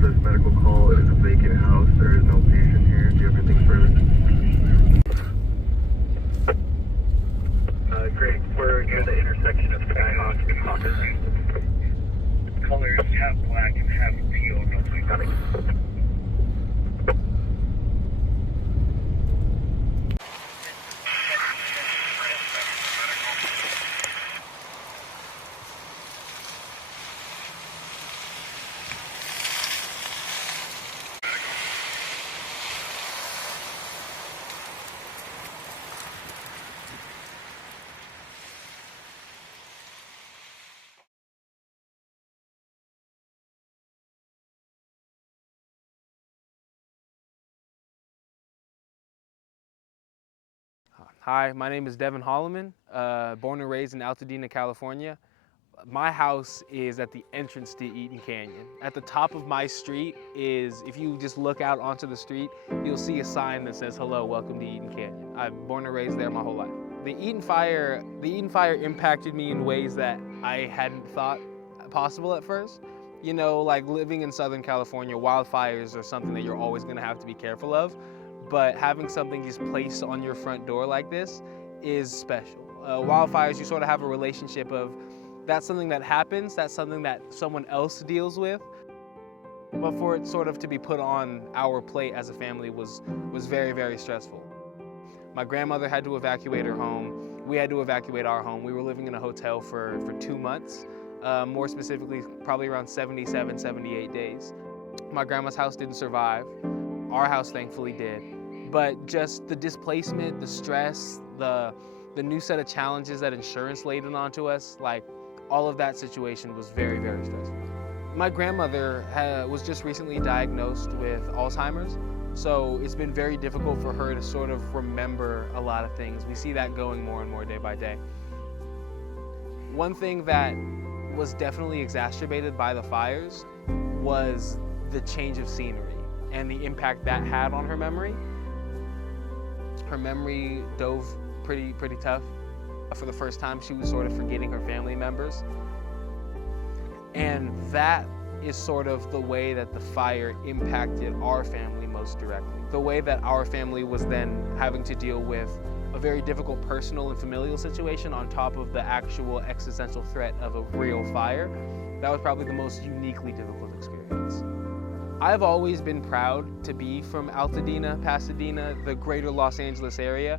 says medical call. It is a vacant house. There is no patient here. Do you have anything further? Great. We're near the intersection of Skyhawk and Hawker. Colors half black and half teal. No, please coming. Hi, my name is Devin Holloman, born and raised in Altadena, California. My house is at the entrance to Eaton Canyon. At the top of my street is, if you just look out onto the street, you'll see a sign that says, "Hello, welcome to Eaton Canyon." I'm born and raised there my whole life. The Eaton Fire impacted me in ways that I hadn't thought possible at first. You know, like living in Southern California, wildfires are something that you're always gonna have to be careful of. But having something just placed on your front door like this is special. Wildfires, you sort of have a relationship of, that's something that happens, that's something that someone else deals with. But for it sort of to be put on our plate as a family was very, very stressful. My grandmother had to evacuate her home. We had to evacuate our home. We were living in a hotel for 2 months, more specifically, probably around 77, 78 days. My grandma's house didn't survive. Our house thankfully did. But just the displacement, the stress, the new set of challenges that insurance laid onto us, like all of that situation was very, very stressful. My grandmother was just recently diagnosed with Alzheimer's, so it's been very difficult for her to sort of remember a lot of things. We see that going more and more day by day. One thing that was definitely exacerbated by the fires was the change of scenery and the impact that had on her memory. Her memory dove pretty tough. For the first time, she was sort of forgetting her family members. And that is sort of the way that the fire impacted our family most directly. The way that our family was then having to deal with a very difficult personal and familial situation on top of the actual existential threat of a real fire. That was probably the most uniquely difficult experience. I've always been proud to be from Altadena, Pasadena, the greater Los Angeles area,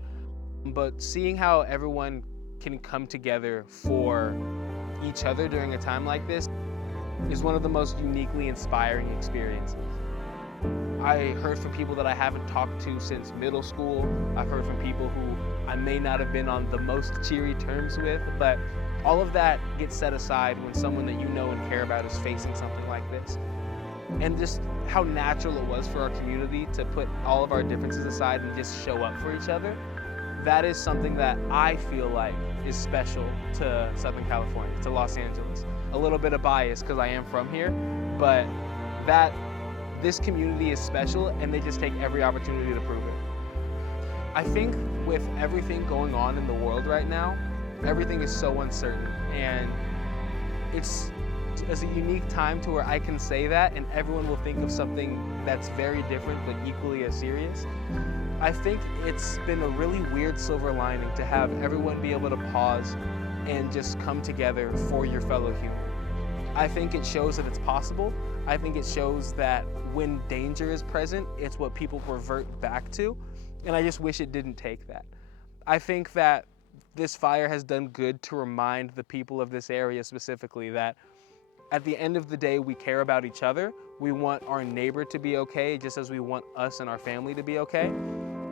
but seeing how everyone can come together for each other during a time like this is one of the most uniquely inspiring experiences. I heard from people that I haven't talked to since middle school. I've heard from people who I may not have been on the most cheery terms with, but all of that gets set aside when someone that you know and care about is facing something like this. And just how natural it was for our community to put all of our differences aside and just show up for each other. That is something that I feel like is special to Southern California, to Los Angeles. A little bit of bias because I am from here, but this community is special and they just take every opportunity to prove it. I think with everything going on in the world right now, everything is so uncertain, and it's a unique time to where I can say that and everyone will think of something that's very different but equally as serious. I think it's been a really weird silver lining to have everyone be able to pause and just come together for your fellow human. I think it shows that it's possible. I think it shows that when danger is present, it's what people revert back to, and I just wish it didn't take that. I think that this fire has done good to remind the people of this area specifically that at the end of the day, we care about each other. We want our neighbor to be okay, just as we want us and our family to be okay.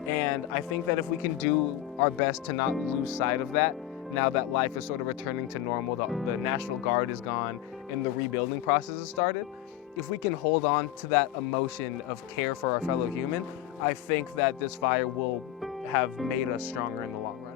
And I think that if we can do our best to not lose sight of that, now that life is sort of returning to normal, the National Guard is gone, and the rebuilding process has started, if we can hold on to that emotion of care for our fellow human, I think that this fire will have made us stronger in the long run.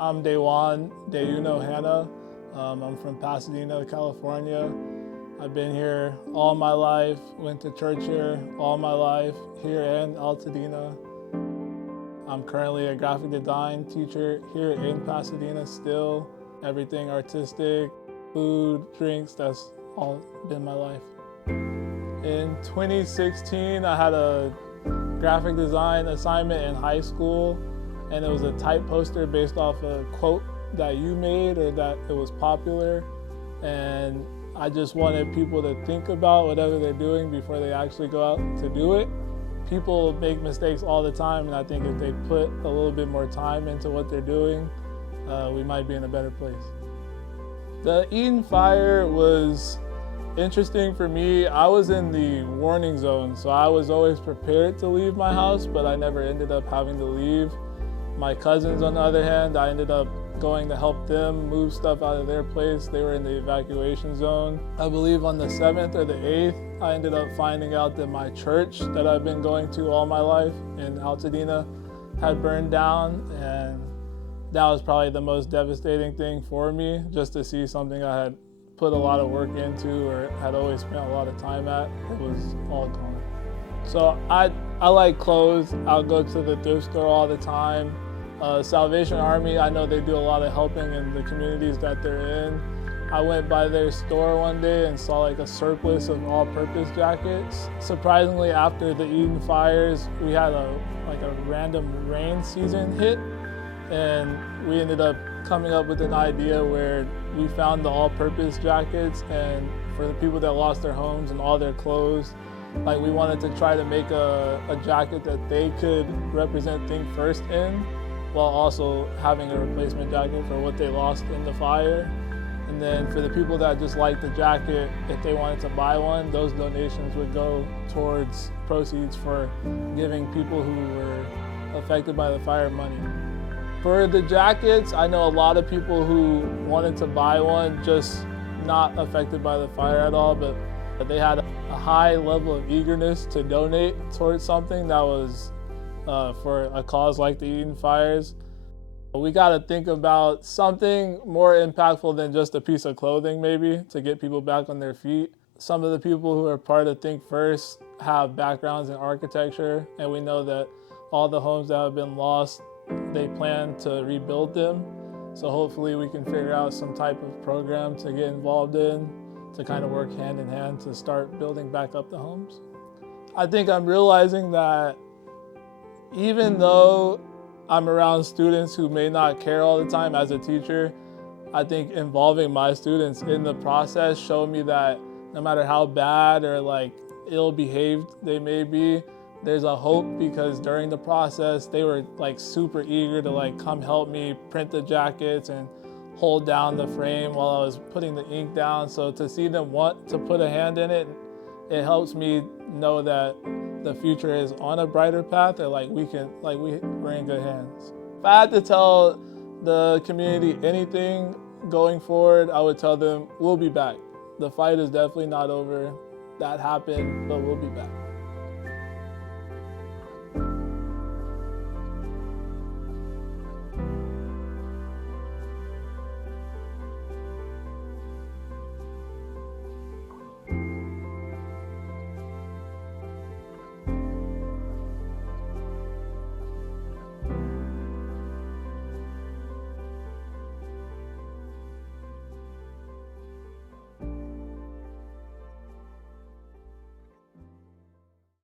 I'm Dewan Deyuno Hanna. I'm from Pasadena, California. I've been here all my life, went to church here all my life, here in Altadena. I'm currently a graphic design teacher here in Pasadena still. Everything artistic, food, drinks, that's all been my life. In 2016, I had a graphic design assignment in high school, and it was a type poster based off a quote that you made or that it was popular. And I just wanted people to think about whatever they're doing before they actually go out to do it. People make mistakes all the time, and I think if they put a little bit more time into what they're doing, we might be in a better place. The Eaton Fire was interesting for me. I was in the warning zone, so I was always prepared to leave my house, but I never ended up having to leave. My cousins, on the other hand, I ended up going to help them move stuff out of their place. They were in the evacuation zone. I believe on the 7th or the 8th, I ended up finding out that my church that I've been going to all my life in Altadena had burned down, and that was probably the most devastating thing for me, just to see something I had put a lot of work into or had always spent a lot of time at. It was all gone. So I like clothes. I'll go to the thrift store all the time. Salvation Army, I know they do a lot of helping in the communities that they're in. I went by their store one day and saw like a surplus of all-purpose jackets. Surprisingly, after the Eaton fires, we had a random rain season hit, and we ended up coming up with an idea where we found the all-purpose jackets, and for the people that lost their homes and all their clothes, like we wanted to try to make a jacket that they could represent Think First in, while also having a replacement jacket for what they lost in the fire. And then for the people that just liked the jacket, if they wanted to buy one, those donations would go towards proceeds for giving people who were affected by the fire money. For the jackets, I know a lot of people who wanted to buy one, just not affected by the fire at all, but they had a high level of eagerness to donate towards something that was for a cause like the Eaton fires. We got to think about something more impactful than just a piece of clothing, maybe, to get people back on their feet. Some of the people who are part of Think First have backgrounds in architecture, and we know that all the homes that have been lost, they plan to rebuild them. So hopefully we can figure out some type of program to get involved in, to kind of work hand in hand to start building back up the homes. I think I'm realizing that even though I'm around students who may not care all the time as a teacher, I think involving my students in the process showed me that no matter how bad or like ill-behaved they may be, there's a hope, because during the process they were like super eager to like come help me print the jackets and hold down the frame while I was putting the ink down. So to see them want to put a hand in it, it helps me know that the future is on a brighter path, and like we're in good hands. If I had to tell the community anything going forward, I would tell them we'll be back. The fight is definitely not over. That happened, but we'll be back.